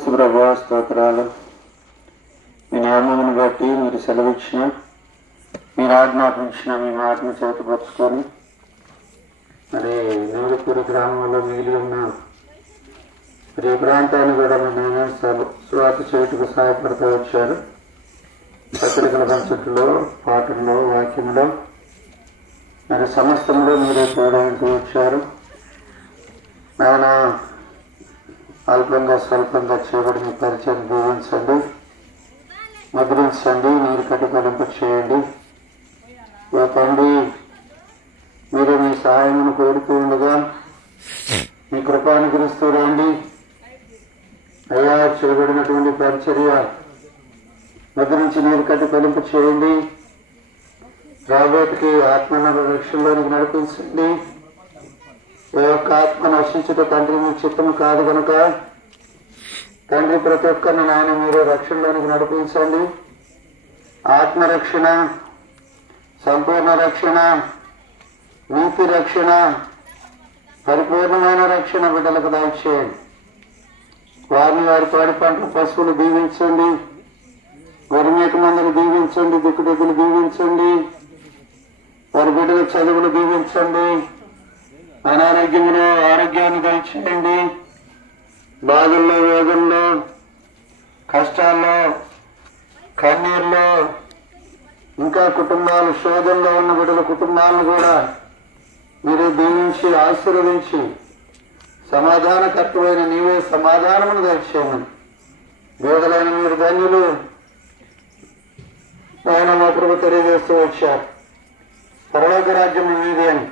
యేసుప్రభువా స్తోత్రాలు. మీ నామమును బట్టి మీరు సెలవిచ్చిన, మీరు ఆజ్ఞాపించిన మీ మాటను చేతపరుచుకొని మరి నూలుపూరి గ్రామంలో మిగిలి ఉన్న మరి ఈ ప్రాంతాన్ని కూడా మీ నాన్న స్వాత చేటుకు సహాయపడుతూ వచ్చారు. పత్రికల పంచుట్లో, పాటల్లో, వాక్యంలో మరి సమస్తంలో మీరే తోడవుతూ వచ్చారు. నాయన అల్పంగా స్వల్పంగా చేయబడిన పరిచయం దీవించండి, ముద్రించండి, నీరు కట్టుకలింప చేయండి. ఓ తండ్రి, మీరు మీ సహాయమును కోరుతూ ఉండగా మీ కృపానుగ్రహిస్తూ రండి అయ్యా. చేయబడినటువంటి పరిచర్య ముద్రించి నీరు కట్టుకలింప చేయండి. రాబోతుకి ఆత్మ రక్షణలోనికి నడిపించండి. ఏ ఒక్క ఆత్మ నశించుట తండ్రి మీ చిత్తము కాదు కనుక తండ్రి ప్రతి ఒక్కరిని నాయన మీరు రక్షణలోనికి నడిపించండి. ఆత్మరక్షణ, సంపూర్ణ రక్షణ, నీతి రక్షణ, పరిపూర్ణమైన రక్షణ బిడ్డలకు దయచేయండి. వారిని వారి పాడి పంటల పశువులు దీవించండి, గొర్రెమేక మందులు దీవించండి, దిక్కుదిక్కులు దీవించండి, వారి బిడ్డల చదువులు దీవించండి, అనారోగ్యంలో ఆరోగ్యాన్ని దయచేయండి. బాధల్లో, వేదనలో, కష్టాల్లో, కన్నీరులో, ఇంకా కుటుంబాలు శోధనలో ఉన్న బిడ్డల కుటుంబాలను కూడా మీరు దీవించి ఆశీర్వదించి సమాధానకర్తమైన నీవే సమాధానమును దయచేయమని వేదలైన మీరు ధన్యులు ఆయన మా ప్రభు తెలియజేస్తూ వచ్చారు. పరలోక రాజ్యం మీదే అని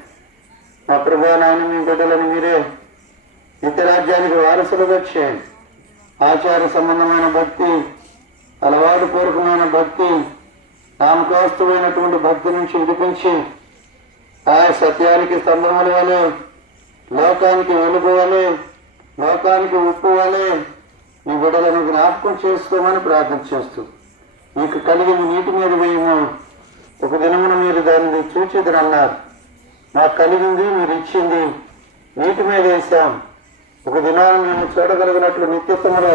మా ప్రభు నాయన మీ బిడ్డలను మీరే నిత్య రాజ్యానికి వారసులుగా చేయండి. ఆచార సంబంధమైన భక్తి, అలవాటు పూర్వకమైన భక్తి, నామకాస్తుమైనటువంటి భక్తి నుంచి విడిపించి ఆ సత్యానికి స్తంభముల వలె, లోకానికి వెలుగు వలె, లోకానికి ఉప్పు వలె మీ బిడ్డలను జ్ఞాపకం చేసుకోమని ప్రార్థన చేస్తూ, మీకు కలిగిన నీటి మీద మేము ఒక దినమున మీరు దాన్ని చూచిదరన్నారు. మాకు కలిగింది మీరు ఇచ్చింది, నీటి మీద వేసాం. ఒక దినాన్ని మేము చూడగలిగినట్లు నిత్యత్వములో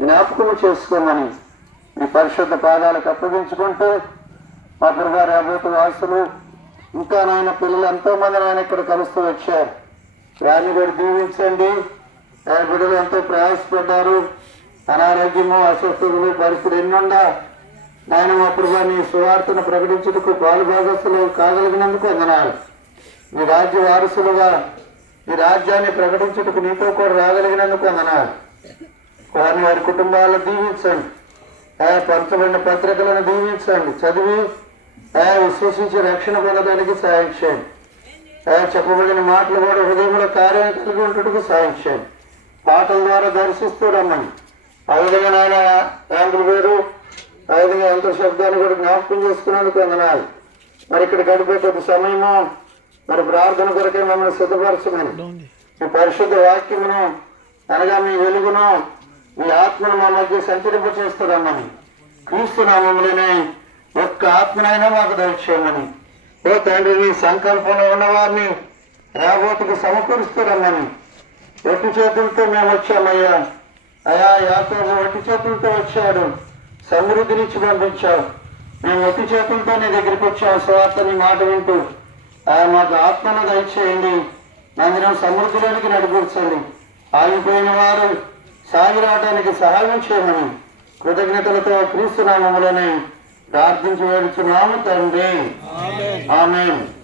జ్ఞాపకం చేసుకోమని మీ పరిశుద్ధ పాదాలకు అప్పగించుకుంటూ మా ప్రభు రాబోతు వాసులు ఇంకా నాయన పిల్లలు ఎంతో మంది నాయన ఇక్కడ కలుస్తూ వచ్చారు. వారిని కూడా దీవించండి. వారి బిడ్డలు ఎంతో ప్రయాసపడ్డారు. అనారోగ్యము, అస్వస్థతలు, పరిస్థితులు ఎన్నుండా నాయన మా ప్రభు నీ సువార్తను ప్రకటించుటకు పాలుభాగస్తులు కాగలిగినందుకు వందనాలు. మీ రాజ్య వారసులుగా ఈ రాజ్యాన్ని ప్రకటించుటకు నీతో కూడా రాగలిగినందుకు వందనాలు. వారిని వారి కుటుంబాలను దీవించండి. పంచబడిన పత్రికలను దీవించండి, చదివి విశ్వసించి రక్షణ పొందడానికి సాయం చేయండి. చెప్పబడిన మాటలు కూడా హృదయంలో కార్యం కలిగి ఉండటకు సాయం చేయండి. పాటల ద్వారా దర్శిస్తూ రమ్మని ఆ విధంగా నాయన యాండ్రు వేరు ఆ విధంగా యంత్ర శబ్దాన్ని కూడా జ్ఞాపకం చేసుకున్నందుకు వందనాలు. మరి ఇక్కడ గడిపే కొద్ది సమయము మరి ప్రార్థన కొరకే మమ్మల్ని సిద్ధపరచమని మీ పరిశుద్ధ వాక్యమును అనగా మీ వెలుగును, మీ ఆత్మను మా మధ్య సంచరింప చేస్తారమ్మని క్రీస్తు నామములోనే ఒక్క ఆత్మనైనా మాకు దయచేయమని ఓ తండ్రి మీ సంకల్పంలో ఉన్నవారిని రాబోతుకు సమకూరుస్తారమ్మని. ఒట్టి చేతులతో మేము వచ్చామయ్యా. అయా యాకోబు ఒట్టి చేతులతో వచ్చాడు, సమృద్ధినిచ్చి పంపించావు. మేము ఒట్టి చేతులతో నీ దగ్గరికి వచ్చాము. స్వార్థ నీ మాట వింటూ మాకు ఆత్మను దయచేయండి. నందినం సమృద్ధిలోనికి నడిపించండి. ఆగిపోయిన వారు సాగి రావడానికి సహాయం చేయమని కృతజ్ఞతలతో క్రీస్తు నామములోనే ప్రార్థించి వేడుచున్నాము తండ్రి. ఆమేన్.